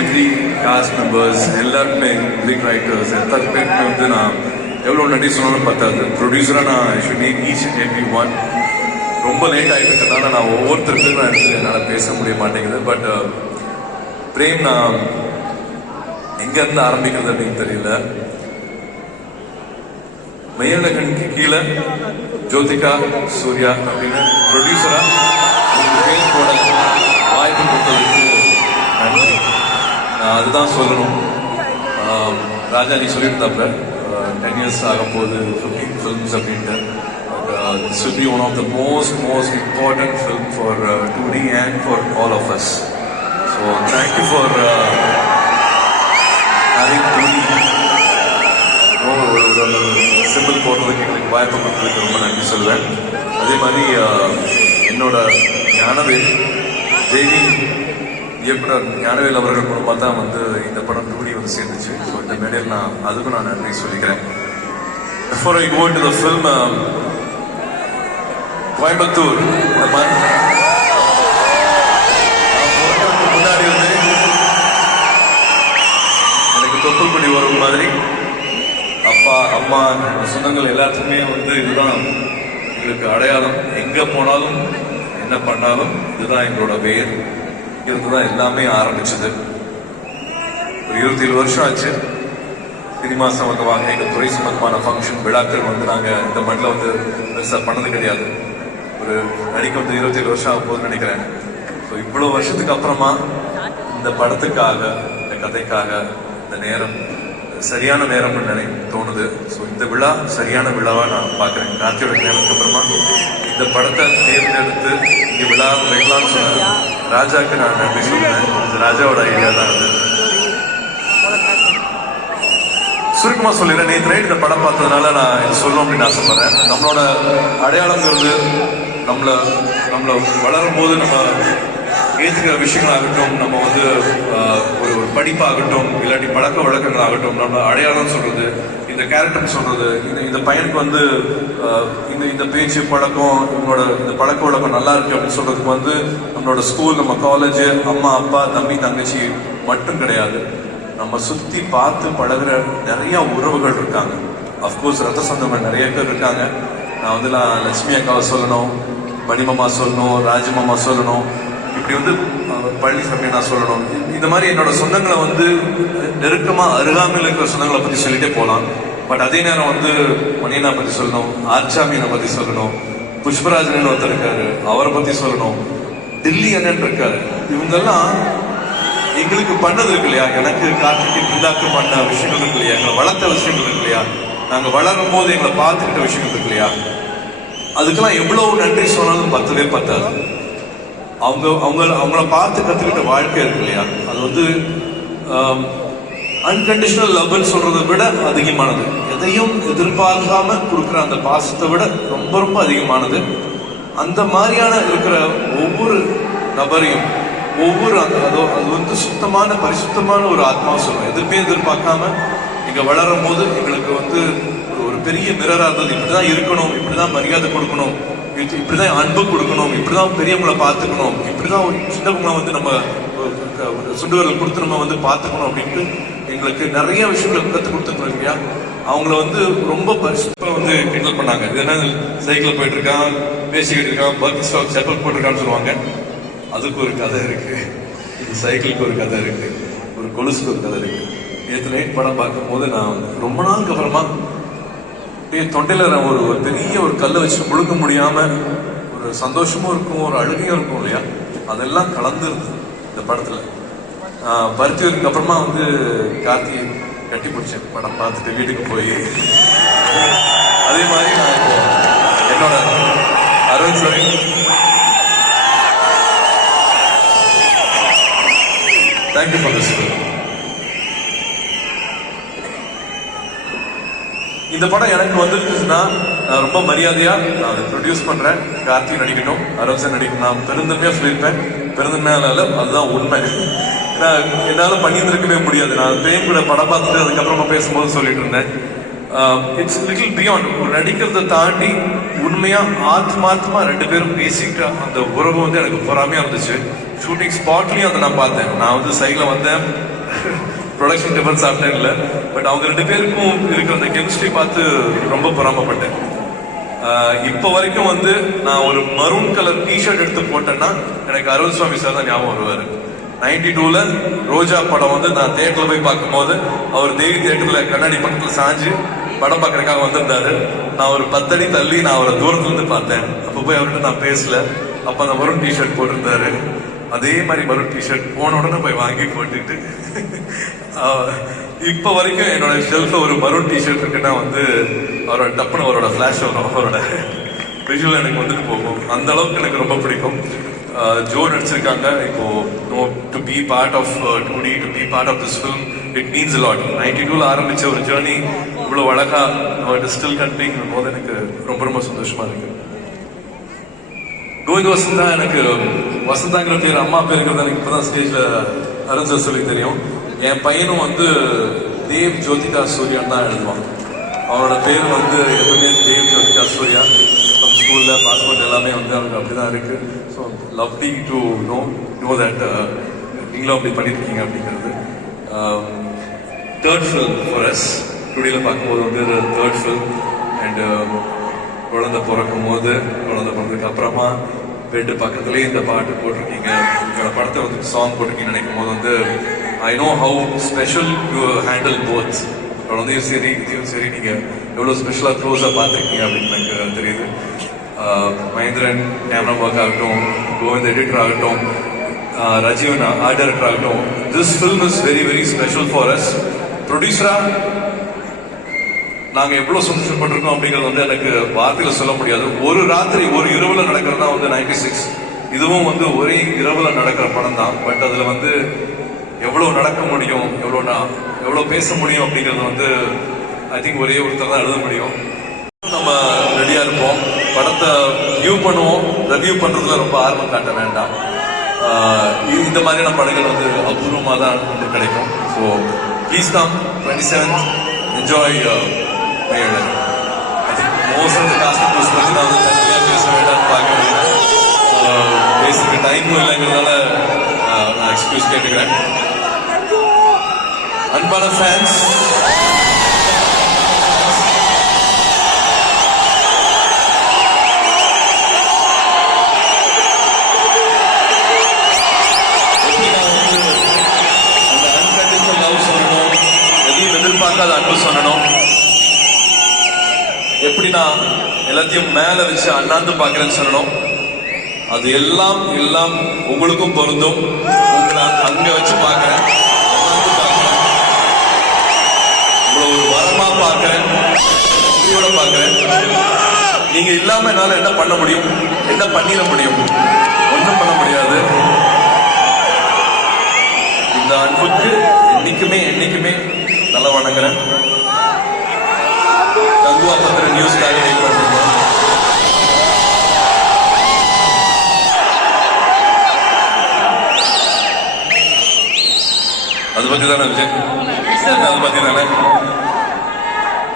Every cast members எல்லாருமே big writers எத்தனை பேருக்குமே வந்து நான் எவ்வளோ நடி சொன்னாலும் பத்தாது. ப்ரொடியூசராக நான் should need each and every one ரொம்ப லேட் ஆகிட்டு இருக்கிறதுனால நான் ஒவ்வொருத்தருக்கும் நான் எடுத்து என்னால் பேச முடிய மாட்டேங்குது. பட் uh, பிரேம் நான் எங்கேருந்து ஆரம்பிக்கிறது அப்படின்னு தெரியல. மெய்யழகனுக்கு கீழே ஜோதிகா சூர்யா அப்படின்னு ப்ரொடியூசராக நான் அதுதான் சொல்லணும் ராஜா நீ சொல்லியிருந்தாப்ப டென் இயர்ஸ் ஆகும்போது போகுது ஃபிஃப்டீன் ஃபில்ம்ஸ் அப்படின்ட்டு this will be one of the most most important film for two D and for all of us so thank you for having two D ஒரு சிம்பிள் போடுறதுக்கு எங்களுக்கு வாய்ப்பு கொடுத்ததுக்கு ரொம்ப நன்றி சொல்லுவேன் அதே மாதிரி என்னோட ஞானவேல் தேவி இயக்குனர் ஞானவேல் அவர்கள் மூலமாக தான் வந்து இந்த படம் டூடி வந்து சேர்ந்துச்சு. ஸோ இந்த மேடையில் நான் அதுக்கும் நான் நன்றி சொல்லிக்கிறேன். Before I go to the film Coimbatore இந்த நான் முன்னாடி வந்து எனக்கு தொப்புக்குடி வரும் மாதிரி. அப்பா அம்மா சொந்தங்கள் எல்லாத்துக்குமே வந்து இதுதான் எங்களுக்கு அடையாளம். எங்கே போனாலும் என்ன பண்ணாலும் இதுதான் எங்களோட வேர் இருந்து தான் எல்லாமே ஆரம்பிச்சது. ஒரு இருபத்தி ஏழு வருஷம் ஆச்சு. சினிமா சம்பந்தமாக எங்கள் துறை சம்பந்தமான ஃபங்க்ஷன் விழாக்கள் வந்து நாங்கள் இந்த மண்ணில் வந்து பெருசாக பண்ணது கிடையாது. ஒரு நடிக்க வந்து இருபத்தி ஏழு வருஷம் ஆக போகுதுன்னு நினைக்கிறேன். ஸோ இவ்வளோ வருஷத்துக்கு அப்புறமா இந்த படத்துக்காக இந்த கதைக்காக இந்த நேரம் சரியான நேரம்னு நினை தோணுது. ஸோ இந்த விழா சரியான விழாவாக நான் பார்க்குறேன். கார்த்தியோட நேரத்துக்கு அப்புறமா இந்த படத்தை தேர்ந்தெடுத்து இங்கே விழா வைக்கலாம்னு சொன்னாங்க ராஜாக்கு நான் நன்றி சொல்லுவேன் இது ராஜாவோட ஐடியா தான் அது. சுருக்கமாக சொல்லிடுறேன். நேற்று நைட் இந்த படம் பார்த்ததுனால நான் இது சொல்லணும் அப்படின்னு ஆசைப்படுறேன். நம்மளோட அடையாளங்கிறது நம்மளை நம்மள வளரும் போது நம்ம ஏற்றுக்கிற விஷயங்களாகட்டும் நம்ம வந்து ஒரு ஒரு படிப்பாகட்டும் இல்லாட்டி பழக்க வழக்கங்களாகட்டும் நம்ம அடையாளம் சொல்கிறது இந்த கேரக்டர் சொல்றது இந்த இந்த பையனுக்கு வந்து இந்த இந்த பேச்சு பழக்கம் இவங்களோட இந்த பழக்க வழக்கம் நல்லா இருக்கு அப்படின்னு சொல்றதுக்கு வந்து நம்மளோட ஸ்கூல் நம்ம காலேஜ் அம்மா அப்பா தம்பி தங்கச்சி மட்டும் கிடையாது. நம்ம சுத்தி பார்த்து பழகுற நிறைய உறவுகள் இருக்காங்க. அஃப்கோர்ஸ் ரத்த சொந்தங்கள் நிறைய பேர் இருக்காங்க. நான் வந்து நான் லட்சுமி அக்காவை சொல்லணும் பனிமாமா சொல்லணும் ராஜமாமா சொல்லணும் இப்படி வந்து பழனிசாமி நான் சொல்லணும். இந்த மாதிரி என்னோட சொந்தங்களை வந்து நெருக்கமாக அருகாமையில் இருக்கிற சொந்தங்களை பற்றி சொல்லிட்டே போகலாம் பட் அதே நேரம் வந்து மணியனா பற்றி சொல்லணும் ஆர்ச்சாமியனை பற்றி சொல்லணும் புஷ்பராஜன் ஒருத்தர் இருக்காரு அவரை பற்றி சொல்லணும் டில்லி அண்ணன் இருக்காரு. இவங்கெல்லாம் எங்களுக்கு பண்ணது இருக்கு இல்லையா? எனக்கு கார்த்திக்கு பிந்தாக்கு பண்ண விஷயங்கள் இருக்கு இல்லையா? எங்களை வளர்த்த விஷயங்கள் இருக்கு இல்லையா? நாங்கள் வளரும் போது எங்களை பார்த்துக்கிட்ட விஷயங்கள் இருக்கு இல்லையா? அதுக்கெல்லாம் எவ்வளவு நன்றி சொன்னாலும் பத்தவே பத்தாது. அவங்க அவங்க அவங்கள பார்த்து கற்றுக்கிட்ட வாழ்க்கை இருக்கு இல்லையா? அது வந்து அன்கண்டிஷனல் லவ்னு சொல்றதை விட அதிகமானது. எதையும் எதிர்பார்க்காம கொடுக்குற அந்த பாசத்தை விட ரொம்ப ரொம்ப அதிகமானது. அந்த மாதிரியான இருக்கிற ஒவ்வொரு நபரையும் ஒவ்வொரு அந்த அதோ அது வந்து சுத்தமான பரிசுத்தமான ஒரு ஆத்மா சொல்லுவோம் எதுவுமே எதிர்பார்க்காம இங்கே வளரும் போது எங்களுக்கு வந்து ஒரு- பெரிய மிரராக இருந்தது. இப்படிதான் இருக்கணும் இப்படிதான் மரியாதை கொடுக்கணும். இப்படி- இப்படிதான் அன்பு கொடுக்கணும் இப்படிதான் பெரியவங்களை பார்த்துக்கணும் இப்படிதான் ஒரு சின்னவங்களை வந்து நம்ம ஒரு- சுண்டுவர்கள் கொடுத்து நம்ம வந்து பார்த்துக்கணும் அப்படின்ட்டு எங்களுக்கு நிறைய விஷயங்கள் கற்றுக் கொடுத்துருக்கோம் இல்லையா? அவங்கள வந்து ரொம்ப பரிசுத்தமா வந்து கிண்டல் பண்ணாங்க. இது என்ன சைக்கிள் போயிட்டு இருக்கான் பேசிக்கிட்டு இருக்கான் பர்க் ஸ்டாக் செப்பல் போட்டிருக்கான்னு சொல்லுவாங்க. அதுக்கு ஒரு கதை இருக்கு. இந்த சைக்கிளுக்கு ஒரு கதை இருக்கு. ஒரு கொலுசுக்கு ஒரு கதை இருக்கு. நேற்று நைட் படம் பார்க்கும்போது நான் ரொம்ப நாளுக்கு அப்புறமா அப்படியே தொண்டையில் நான் ஒரு ஒரு பெரிய ஒரு கல்லை வச்சு முழுங்க முடியாம ஒரு சந்தோஷமும் இருக்கும் ஒரு அழுகையும் இருக்கும் இல்லையா? அதெல்லாம் கலந்து இருந்தது இந்த படத்துல. ஆஹ் பருத்தியூருக்கு அப்புறமா வந்து கார்த்தி கட்டி பிடிச்சேன். படம் பார்த்துட்டு வீட்டுக்கு போய். அதே மாதிரி நான் இப்போ என்னோட Arvind sorry. Thank you for this இந்த படம் எனக்கு வந்துருச்சுன்னா நான் ரொம்ப மரியாதையா நான் அதை ப்ரொடியூஸ் பண்றேன். கார்த்திக் நடிக்கட்டும் அரவிந்தன் நடிக்கணும் நான் பெருந்தன்மையா சொல்லியிருப்பேன். பெருந்தன்மையால அதுதான் உண்மை. ஏன்னா என்னால பண்ணியிருந்திருக்கவே முடியாது. நான் பேம் கூட படம் பார்த்துட்டு அதுக்கப்புறமா பேசும்போது சொல்லிட்டு இருந்தேன் இட்ஸ் லிட்டில் பியாண்ட் ஒரு நடிக்கிறத தாண்டி உண்மையா ஆத்மார்த்தமா ரெண்டு பேரும் பேசிக்கிட்ட அந்த உறவு வந்து எனக்கு பொறாமையா இருந்துச்சு. ஷூட்டிங் ஸ்பாட்லயும் அதை நான் பார்த்தேன். நான் வந்து சைடில் வந்தேன். ப்ரொடக்ஷன் டிஃபன் சாப்பிட்டேன் இல்லை. பட் அவங்க ரெண்டு பேருக்கும் இருக்கிற அந்த கெமிஸ்ட்ரி பார்த்து ரொம்ப பொறாமப்பட்டேன். இப்போ வரைக்கும் வந்து நான் ஒரு மரூன் கலர் டிஷர்ட் எடுத்து போட்டேன்னா எனக்கு அருள் சுவாமி சார் தான் ஞாபகம் வருவார். நைன்டி டூல ரோஜா படம் வந்து நான் தேட்டரில் போய் பார்க்கும்போது அவர் தேவி தேட்டரில் கண்ணாடி பக்கத்தில் சாஞ்சு படம் பார்க்கறதுக்காக வந்திருந்தாரு. நான் ஒரு பத்தடி தள்ளி நான் அவரை தூரத்துலேருந்து பார்த்தேன். அப்போ போய் அவர்கிட்ட நான் பேசல. அப்போ அந்த மரூன் டிஷர்ட் போட்டிருந்தாரு. அதே மாதிரி மரூன் டிஷர்ட் போன உடனே போய் வாங்கி போட்டுட்டு இப்ப வரைக்கும் என்னோட ஷெல்ஃபில் ஒரு மரூன் டிஷர்ட் இருக்குன்னா வந்து அவரோட டப்புன்னு அவரோட ஃபிளாஷ் வரும். அவரோட விஷுவல் எனக்கு வந்துட்டு போகும். அந்த அளவுக்கு எனக்கு ரொம்ப பிடிக்கும். ஜோ நடிச்சிருக்காங்க. இப்போ know to be part of two D to be part of this film it means lot ninety டூல ஆரம்பிச்ச ஒரு ஜேர்னி இவ்வளோ அழகா ஸ்டில் கண்டிங்கிற போது எனக்கு ரொம்ப ரொம்ப சந்தோஷமா இருக்கு. கோவிந்த் வசந்தா எனக்கு வசந்தாங்கிற பேர் அம்மா பேருங்கிறது எனக்கு இப்பதான் ஸ்டேஜ்ல அருண் சார் சொல்லி தெரியும். என் பையனும் வந்து தேவ் ஜோதிகா சூர்யான் தான் எழுதுவான். அவரோட பேர் வந்து எப்பவுமே தேவ் ஜோதிகா சூர்யா. நம்ம ஸ்கூலில் பாஸ்போர்ட் எல்லாமே வந்து அவனுக்கு அப்படிதான் இருக்கு. So lovely to know no that நீங்களும் அப்படி பண்ணியிருக்கீங்க அப்படிங்கிறது. தேர்ட் ஃபில்ம் ஃபார் அஸ் டுடியில் பார்க்கும்போது வந்து தேர்ட் ஃபில்ம் அண்ட் குழந்தை பிறக்கும் போது குழந்தை பிறந்ததுக்கு அப்புறமா பெட்டு பக்கத்துலேயே இந்த பாட்டு போட்டிருக்கீங்க. உங்களோட படத்தை வந்து சாங் போட்டிருக்கீங்கன்னு நினைக்கும் போது வந்து I know how special you handle both குழந்தையும் சரி இதையும் சரி நீங்கள் எவ்வளோ ஸ்பெஷலாக க்ளோஸாக பார்த்துருக்கீங்க அப்படின்னு எனக்கு தெரியுது மகேந்திரன் கேமரா ஒர்க் ஆகட்டும் கோவிந்த் எடிட்டர் ஆகட்டும் ரஜீவன் ஆர்ட் டைரக்டர் ஆகட்டும் this film is very very special for us ப்ரொடியூசரா எவ்வளோ சந்தோஷம் சந்தோஷப்பட்டிருக்கோம் அப்படிங்கிறது வந்து எனக்கு வார்த்தையில் சொல்ல முடியாது. ஒரு ராத்திரி ஒரு இரவில் நடக்கிறது தான் வந்து நைன்டி சிக்ஸ் இதுவும் வந்து ஒரே இரவில் நடக்கிற படம் தான் பட் அதில் வந்து எவ்வளவு நடக்க முடியும் எவ்வளோ நான் எவ்வளோ பேச முடியும் அப்படிங்கிறது வந்து ஐ திங்க் ஒரே ஒருத்தர் தான் எழுத முடியும். நம்ம ரெடியாக இருப்போம். படத்தை வியூ பண்ணுவோம். ரிவ்யூ பண்ணுறதுல ரொம்ப ஆர்வம் காட்ட வேண்டாம். இந்த மாதிரியான படங்கள் வந்து அபூர்வமாக தான் வந்து கிடைக்கும். So please come twenty seventh enjoy most of the cast பத்தி நான் வந்து தனியாக பேச வேண்டாம்னு பார்க்க பேசுறதுக்கு டைமும் இல்லைங்கிறதால ஆஹ் கேட்டுக்கிறேன் அன்பான ஃபேன்ஸ் எப்படி அந்த unconditional love சொல்லணும், எதையும் எதிர்பார்க்காத அன்பு சொல்லணும் எப்படின்னா எல்லாத்தையும் மேல வச்சு அண்ணாந்து பார்க்கிறேன்னு சொல்லணும் அது எல்லாம் எல்லாம் உங்களுக்கும் பொருந்தும். இங்கே வச்சு பார்க்குறேன் உங்களை ஒரு வரமா பார்க்குறேன். நன்றியோட பார்க்கிறேன். நீங்க இல்லாம என்னால என்ன பண்ண முடியும்? என்ன பண்ணிட முடியும்? ஒன்றும் பண்ண முடியாது. இந்த அன்புக்கு என்னைக்குமே என்னைக்குமே நல்லா வணங்குறேன் கங்குவா பத்திர நியூஸ்க்காக வெயிட் பண்ணுங்க அப்படிதானே தானே விஜய். அது பத்தி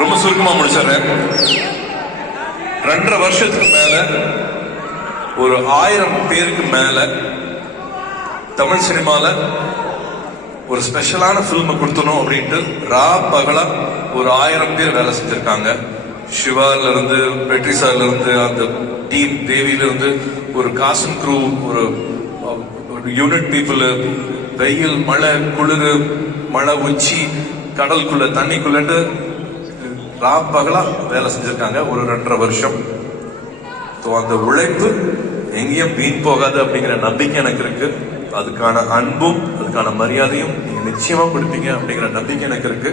ரொம்ப சுருக்கமாக முடிச்சிடுறேன். ரெண்டரை வருஷத்துக்கு மேல ஒரு ஆயிரம் பேருக்கு மேல தமிழ் சினிமாவில் ஒரு ஸ்பெஷலான ஃபில்மை கொடுத்தணும் அப்படின்ட்டு ரா பகலா ஒரு ஆயிரம் பேர் வேலை செஞ்சுருக்காங்க. சிவால இருந்து வெற்றி சார்ல இருந்து அந்த டீம் தேவியில இருந்து ஒரு காசன் க்ரூ ஒரு ஒரு யூனிட் பீப்புள் வெயில் மழை குளிர் மழை உச்சி கடலுக்குள்ள தண்ணிக்குள்ளன்னு ராப்பகலா வேலை செஞ்சிருக்காங்க. ஒரு ரெண்டரை வருஷம். ஸோ அந்த உழைப்பு எங்கேயும் வீண் போகாது அப்படிங்கிற நம்பிக்கை எனக்கு இருக்கு. அதுக்கான அன்பும் அதுக்கான மரியாதையும் நீங்க நிச்சயமா கொடுப்பீங்க அப்படிங்கிற நம்பிக்கை எனக்கு இருக்கு.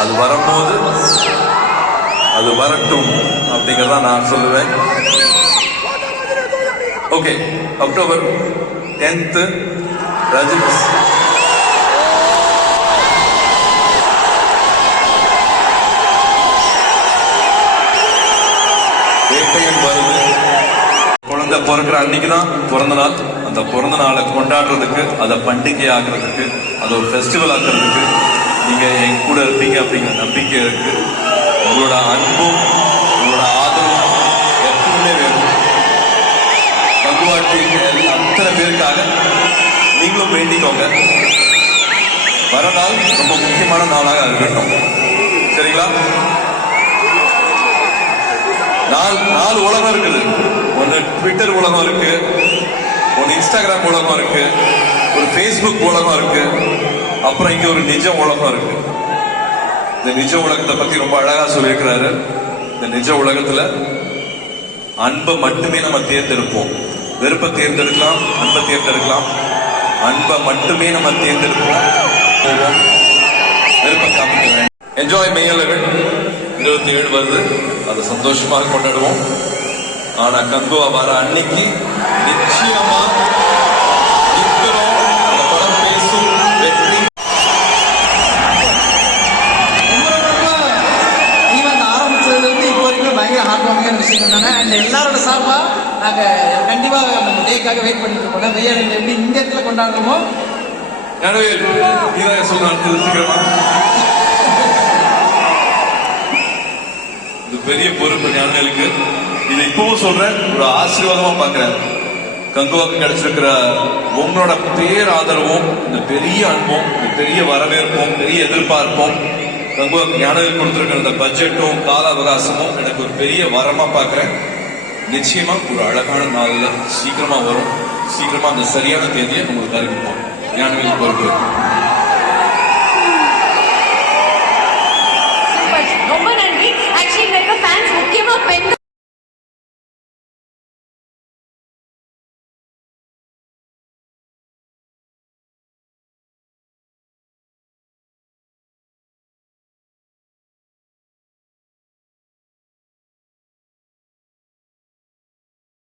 அது வரும்போது அது வரட்டும் அப்படிங்கறத நான் சொல்லுவேன். Okay October tenth Rajini's Vettaiyan வருது குழந்தை பிறக்கிற அன்னைக்கு தான் பிறந்த நாள் அந்த பிறந்த நாளை கொண்டாடுறதுக்கு அதை பண்டிகை ஆகிறதுக்கு அதை ஒரு ஃபெஸ்டிவல் ஆக்கிறதுக்கு நீங்கள் என் கூட இருப்பீங்க அப்படிங்கிற நம்பிக்கை இருக்குது வர நாள் ரொம்ப முக்கியமான நாளாக இருக்கட்டும். சரிங்களா? நாலு நாலு உலகம் இருக்குது. ஒன்று ட்விட்டர் உலகம் இருக்கு. ஒன்று இன்ஸ்டாகிராம் உலகம் இருக்கு. ஒரு ஃபேஸ்புக் உலகம் இருக்கு. அப்புறம் இங்கே ஒரு நிஜ உலகம் இருக்கு. இந்த நிஜ உலகத்தை பற்றி ரொம்ப அழகாக சொல்லியிருக்கிறாரு. இந்த நிஜ உலகத்தில் அன்பை மட்டுமே நம்ம தேர்ந்தெடுப்போம். வெறுப்பை தேர்ந்தெடுக்கலாம் அன்பை தேர்ந்தெடுக்கலாம். அன்பை மட்டுமே நம்ம தேர்ந்தெடுப்போம். போவோம். வெறுப்பை காமிக்க வேண்டும் என்ஜாய் மெய்யலகள் இருபத்தி ஏழு வருது. அதை சந்தோஷமாக கொண்டாடுவோம். ஆனா கங்குவா வர அன்னைக்கு நிச்சயமா நிக்கிறோம். ஈவன் இருந்து இப்போ வரைக்கும் விஷயம் எல்லாரோட சார்பா நாங்க கண்டிப்பா அந்த டேக்காக வெயிட் பண்ணிட்டு இருக்கோம் வெயில் எப்படி இந்த இடத்துல கொண்டாடுறோமோ எனவே நீதான் சொல்றான் தெரிஞ்சுக்கிறமா இது பெரிய பொறுப்பு ஞானவேலுக்கு இது இப்பவும் சொல்றேன் ஒரு ஆசீர்வாதமா பாக்குறேன் கங்குவாக்கு கிடைச்சிருக்கிற உங்களோட பேர் ஆதரவும் இந்த பெரிய அன்பும் இந்த பெரிய வரவேற்பும் பெரிய எதிர்பார்ப்பும் கங்குவாக்கு ஞானவேல் கொடுத்துருக்கிற இந்த பட்ஜெட்டும் கால அவகாசமும் எனக்கு ஒரு பெரிய வரமா பாக்குறேன் நிச்சயமா ஒரு அழகான நாளில் சீக்கிரமா வரும் சீக்கிரமா அந்த சரியான தேதியை உங்களுக்கு அறிவிப்போம் ஞானவேல் கோருகிறேன் ரொம்ப நன்றி. ஆக்சுவலி இருக்க ஃபேன்ஸ் முக்கியமாக பெண்